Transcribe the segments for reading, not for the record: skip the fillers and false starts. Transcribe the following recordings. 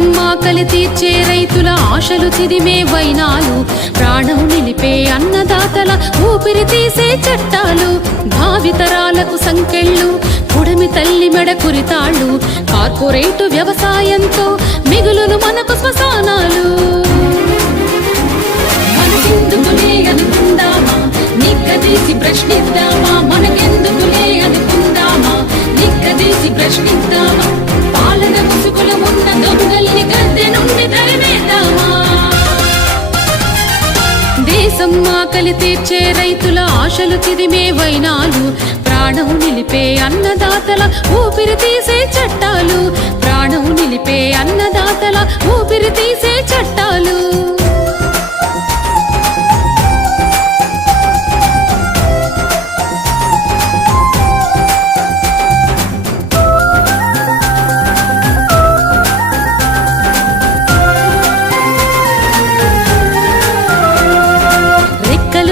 దేశం ఆకలి తీర్చే రైతుల ఆశలు చిదిమే వైనాలు, ప్రాణం నిలిపే అన్నదాతల ఊపిరి తీసే చట్టాలు, భావితరాలకు సంకెళ్ళు పుడమి తల్లి మెడ కురితాళ్ళు, కార్పొరేటు వ్యవసాయంతో మిగులును మనకు శ్మశానాలు. మనకెందుకులే అనుకుందామా, నిక్కదీసి ప్రశ్నిద్దామా, మనకెందుకులే అనుకుందామా, నిక్కదీసి ప్రశ్నిద్దామా, పాలన ముసుగులు ఉన్న దొంగల్ని గద్దె నుండి తరిమేద్దామా. దేశం ఆకలి తీర్చే రైతుల ఆశలు చిదిమే వైనాలు, ప్రాణం నిలిపే అన్నదాతల ఊపిరి తీసే చట్టాలు, ప్రాణం నిలిపే అన్నదాతల ఊపిరి తీసే చట్టాలు.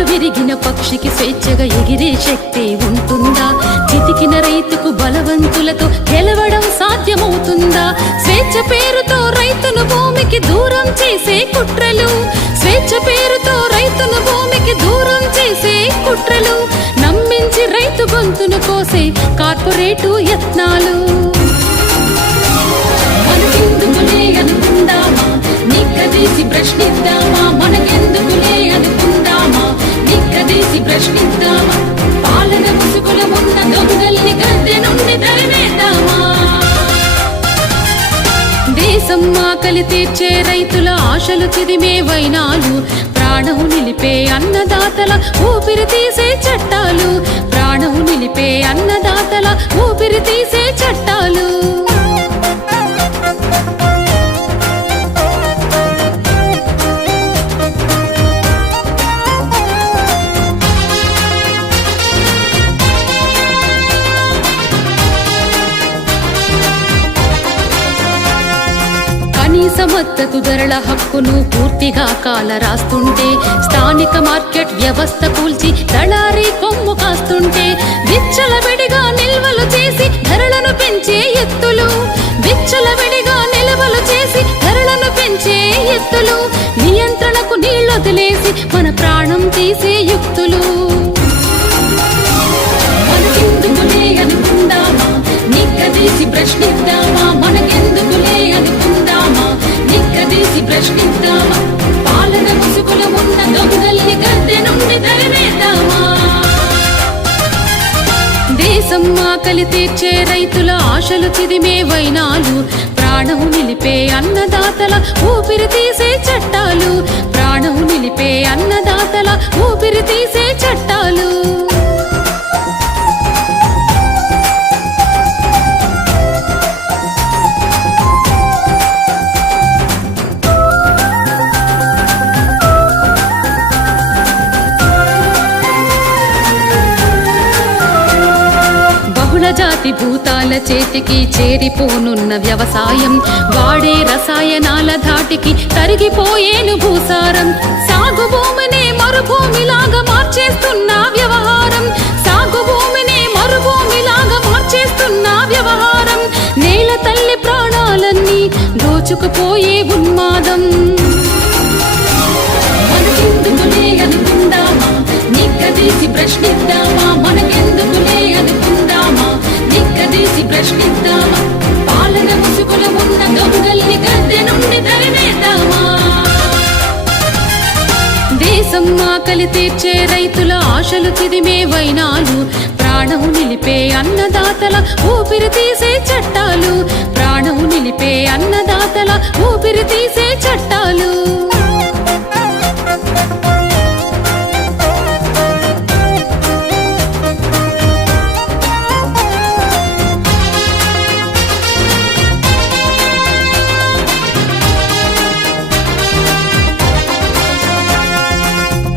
విరిగిన పక్షికి స్వేచ్ఛగా ఎగిరే శక్తి ఉంటుందా? చితికిన రైతుకు బలవంతులతో గెలవడం సాధ్యమవుతుందా? స్వేచ్ఛ పేరుతో రైతును భూమికి దూరం చేసే కుట్రలు, స్వేచ్ఛ పేరుతో రైతును భూమికి దూరం చేసే కుట్రలు, నమ్మించి రైతు గొంతును కోసే కార్పొరేటు యత్నాలు. మనకెందుకులే అనుకుందామా, నిక్కదీసి ప్రశ్నిద్దామా, మనకెందుకులే అనుకుందామా, నిక్కదీసి ప్రశ్నిద్దామా, పాలన ముసుగులు ఉన్న దొంగల్ని గద్దె నుండి తరిమేద్దామా. దేశం ఆకలి తీర్చే రైతుల ఆశలు చిదిమే వైనాలు, ప్రాణం నిలిపే అన్నదాతల ఊపిరి తీసే చట్టాలు, ప్రాణం నిలిపే అన్నదాతల ఊపిరి తీసే చట్టాలు. కనీస మద్దతు ధరల హక్కును పూర్తిగా కాల రాస్తుంటే, స్థానిక మార్కెట్ వ్యవస్థ కూల్చి దళారీ కొమ్ము కాస్తుంటే, విచ్చలవిడిగా నిల్వలు చేసి ధరలను పెంచే ఎత్తులు, విచ్చలవిడిగా నిల్వలు చేసి ధరలను పెంచే ఎత్తులు, నియంత్రణకు నీళ్లొదిలేసి మన ప్రాణం తీసే యుక్తులు. మనకెందుకులే అనుకుందామా, నిక్కదీసి ప్రశ్నిద్దామా, మనకెందుకులే అనుకుందామా, నిక్కదీసి ప్రశ్నిద్దామా, పాలన ముసుగులు ఉన్న దొంగల్ని గద్దె నుండి తరిమేద్దామా. దేశం ఆకలి తీర్చే రైతుల ఆశలు చిదిమే వైనాలు, ప్రాణం నిలిపే అన్నదాతల ఊపిరి తీసే చట్టాలు, ప్రాణం నిలిపే అన్నదాతల ఊపిరి తీసే చట్టాలు. జాతి భూతాల చేతికి చేరిపోనున్న వ్యవసాయం, వాడే రసాయనాల ధాటికి తరిగిపోయేను భూసారం, సాగు భూమిని మరుభూమిలాగా మార్చేస్తున్న వ్యవహారం, సాగు భూమిని మరుభూమిలాగా మార్చేస్తున్న వ్యవహారం, నేల తల్లి ప్రాణాలన్నీ దోచుకుపోయే ఉన్మాదం. మనకెందుకులే అనుకుందామా, నిక్కదీసి ప్రశ్నిద్దామా, మనకెందుకులే అనుకుందామా, నిక్కదీసి ప్రశ్నిద్దామా, పాలన ముసుగులు ఉన్న దొంగల్ని గద్దె నుండి తరిమేద్దామా. దేశం ఆకలి తీర్చే రైతుల ఆశలు చిదిమే వైనాలు, ప్రాణం నిలిపే అన్నదాతల ఊపిరి తీసే చట్టాలు, ప్రాణం నిలిపే అన్నదాతల ఊపిరి తీసే చట్టాలు.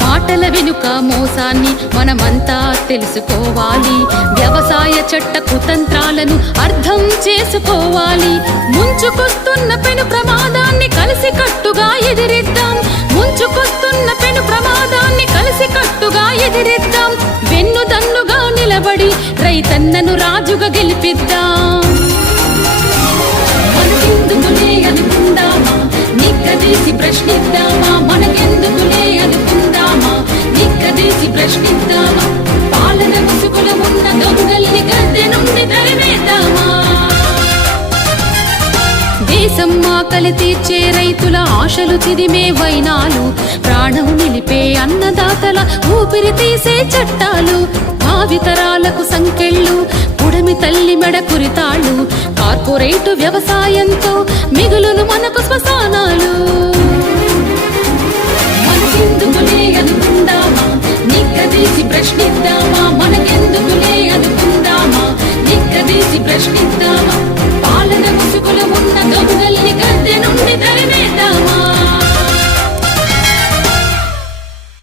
మాటల వెనుక మోసాన్ని మనమంతా తెలుసుకోవాలి, వ్యవసాయ చట్ట కుతంత్రాలను అర్థం చేసుకోవాలి, ముంచుకొస్తున్న పెను ప్రమాదాన్ని కలిసి కట్టుగా ఎదిరిద్దాం, ముంచుకొస్తున్న పెను ప్రమాదాన్ని కలిసి కట్టుగా ఎదిరిద్దాం, వెన్నుదన్నుగా నిలబడి రైతన్నను రాజుగా గెలిపిద్దాం. మనకెందుకులే అనుకుందామా నిక్కదీసి ప్రశ్నిద్దామా మనకెందుకులే అనుకుందామా నిక్కదీసి ప్రశ్నిద్దామా పాలన ముసుగులు ఉన్న దొంగల్ని గద్దె నుండి తరిమేద్దామా దేశం ఆకలి తీర్చే రైతుల ఆశలు చిదిమే వైనాలు ప్రాణం నిలిపే అన్నదాతల ఊపిరి తీసే చట్టాలు భావితరాలకు సంకెళ్ళు పుడమి తల్లి మెడ కురితాళ్ళు కార్పొరేటు వ్యవసాయంతో మిగులును మనకు శ్మశానాలు మనకెందుకులే అనుకుందామా నిక్కదీసి ప్రశ్నిద్దామా మనకెందుకులే అనుకుందామా నిక్కదీసి ప్రశ్నిద్దామా